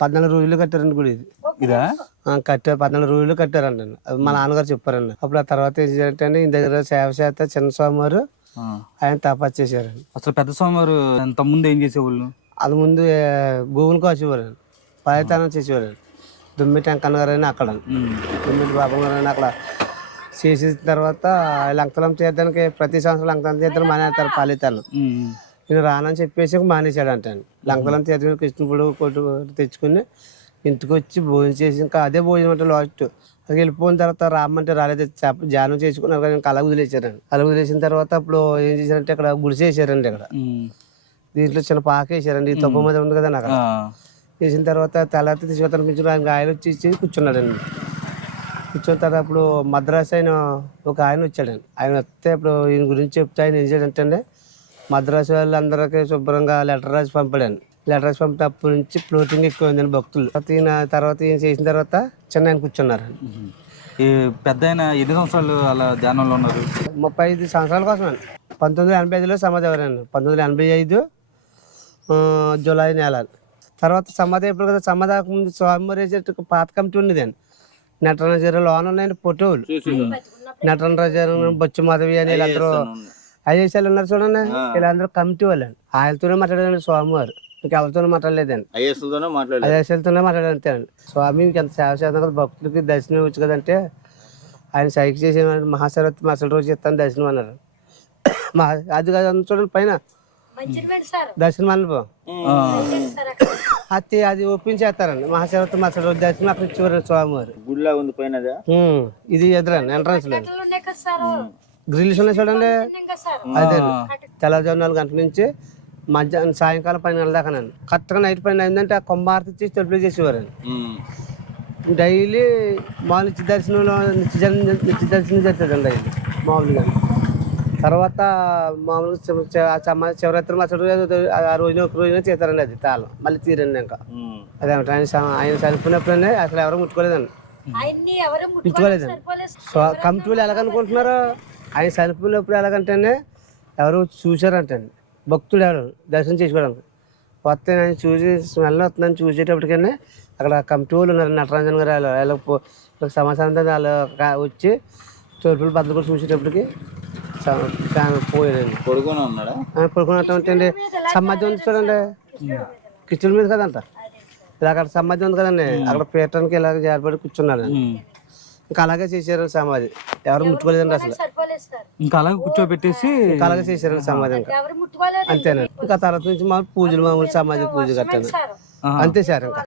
పద్నాలుగు రోజులు కట్టారండి గుడి ఇది. కట్టారు పద్నాలుగు రోజులు కట్టారండి అది మా నాన్నగారు చెప్పారండి. అప్పుడు ఆ తర్వాత ఏం చేశారంటే ఈయన దగ్గర సేవ చేస్తే చిన్న స్వామి వారు ఆ. ఆయన తపస్సు చేశారండి. అసలు పెద్ద స్వామివారు ఎంత ముందు ఏం చేసేవాళ్ళు? అది ముందు గోవులు కాసేవారండి పాయతానం చేసేవారండి దుమ్మి టెంకన్న గారు అని అక్కడ. దుమ్మిటి బాబు గారు అని అక్కడ. చేసిన తర్వాత లంకలం తీర్థానికి ప్రతి సంవత్సరం లంకలం తీర్థం మానేస్తారు పాలితాను. నేను రానని చెప్పేసి మానేశాడు అంట లంకలం తీర్థం కృష్ణపుడు కొట్టు తెచ్చుకుని ఇంటికి వచ్చి భోజనం చేసి ఇంకా అదే భోజనం అంటే లాస్ట్. అది వెళ్ళిపోయిన తర్వాత రామంటే రాలేదు చెప్ప ధ్యానం చేసుకున్నారు కదా ఇంకా అలా వదిలేశారండి అలా వదిలేసిన తర్వాత అప్పుడు ఏం చేశారంటే ఇక్కడ గుడిసె వేసారండి ఇక్కడ. దీంట్లో చిన్న పాక వేసారండి ఈ తొప్ప మీద ఉంది కదా అక్కడ. వేసిన తర్వాత తెల్లారి తీసుకొని అనిపించిన ఆయన ఆయన వచ్చి ఇచ్చి కూర్చున్నాడండి కూర్చున్న తర్వాత అప్పుడు మద్రాసు ఆయన ఒక ఆయన వచ్చాడండి ఆయన. వస్తే అప్పుడు ఈయన గురించి చెప్తే ఆయన ఏం చేయాడంటే అండి మద్రాసు వాళ్ళందరికీ శుభ్రంగా లెటర్ రాసి పంపాడండి. లెటర్ రాసి పంపితే అప్పటి నుంచి ఫ్లోటింగ్ ఎక్కువ ఉందండి భక్తులు. తర్వాత ఈయన తర్వాత ఈయన చేసిన తర్వాత చిన్న ఆయన కూర్చున్నారండి. ఉమ్. ఈ పెద్ద ఆయన ఎన్ని సంవత్సరాలు అలా ధ్యానంలో ఉన్నారు? ముప్పై ఐదు సంవత్సరాల కోసం అండి. పంతొమ్మిది వందల ఎనభై ఐదులో సమాధి అవ్వరండి పంతొమ్మిది వందల ఎనభై ఐదు జూలై నెల. తర్వాత సమాధి అయిపోయి కదా సమాధి ముందు స్వామివారి పాత కమిటీ ఉండేదండి. నటనజర లోన్ ఉన్నాయండి ఫోటోలు. నటనరాజు బొచ్చు మాధవి అని వీళ్ళందరూ ఐఎస్ఎల్ ఉన్నారు చూడండి. వీళ్ళందరూ కమిటీ వాళ్ళండి. ఆయనతోనే మాట్లాడారండి స్వామివారు. ఇంకెవరితోనే మాట్లాడలేదండి. ఐఎస్ఎల్తోనే మాట్లాడలేదు. ఐఎస్ఎల్తోనే మాట్లాడారు అంతేనండి స్వామి మీకు ఎంత సేవ చేద్దాం కదా భక్తులకి దర్శనం ఇవ్వచ్చు కదంటే ఆయన సైకి చేసే మహాశరత్ మసలు రోజు ఇస్తాను దర్శనం అన్నారు. మహా అది కాదు అంత చూడండి పైన. దర్శనం మండపం అది అది ఓపెన్ చేస్తారండి. మహాశరత్ మసలు రోజు దర్శనం అక్కడ ఇచ్చేవారు స్వామివారు. గుడిలా ఉంది పైన? ఉమ్, ఇది ఎదురండి ఎంట్రన్స్లో గ్రిల్స్ ఉన్నాయి చూడండి అదే తెల్లవారుజాము నాలుగు గంటల నుంచి మధ్యాహ్నం సాయంకాలం పది గంటల దాకానండి కరెక్ట్గా నైట్ పైన అయిందంటే ఆ కొమ్మార్తి చేసి తలుపులు చేసేవారండి. డైలీ మామూలు నిత్య దర్శనంలో నిత్య నిత్య దర్శనం జరుగుతుందండి డైలీ మామూలుగా. తర్వాత మామూలుగా శివరాత్రి మరుసటి ఆ రోజున ఒక రోజున తీస్తారండి అది తాళం. మళ్ళీ తీరండి ఇంకా. అదే ఆయన ఆయన చనిపోయినప్పుడనే అసలు ఎవరు ముట్టుకోలేదండి. ముట్టుకోలేదండి. కమిటీలు ఎలాగనుకుంటున్నారు ఆయన చనిపోయినప్పుడు ఎలాగంటేనే ఎవరు చూశారంటండి. భక్తుడు ఎవరు? దర్శనం చేసుకోవడానికి. వస్తే నేను చూసి స్మెల్ వస్తుందని చూసేటప్పటికనే అక్కడ కమిటీ వాళ్ళు ఉన్నారు. నటరాజన్ గారు వాళ్ళు. వాళ్ళకి సమాచారం వాళ్ళు వచ్చి తోపులు బద్దలు కూడా చూసేటప్పటికి పోయాడండి పడుకొని ఉన్నాడా? పడుకున్నట్టు అండి సమాధి ఉంది చూడండి. కిచెన్ మీద కదంట? ఇలా అక్కడ సమాధి ఉంది కదండి. అక్కడ పీఠానికి ఇలాగ జారిపడి కూర్చున్నాడు. ఇంకా అలాగే చేశారు సమాధి. ఎవరు ముట్టుకోలేదండి అసలు. ఇంకా అలాగే కూర్చోబెట్టేసి ఇంకా అలాగే చేశారు అంతేనండి ఇంకా తర్వాత నుంచి మా పూజలు మామూలు సమాధి పూజ కట్టాను. అంతే సార్ ఇంకా.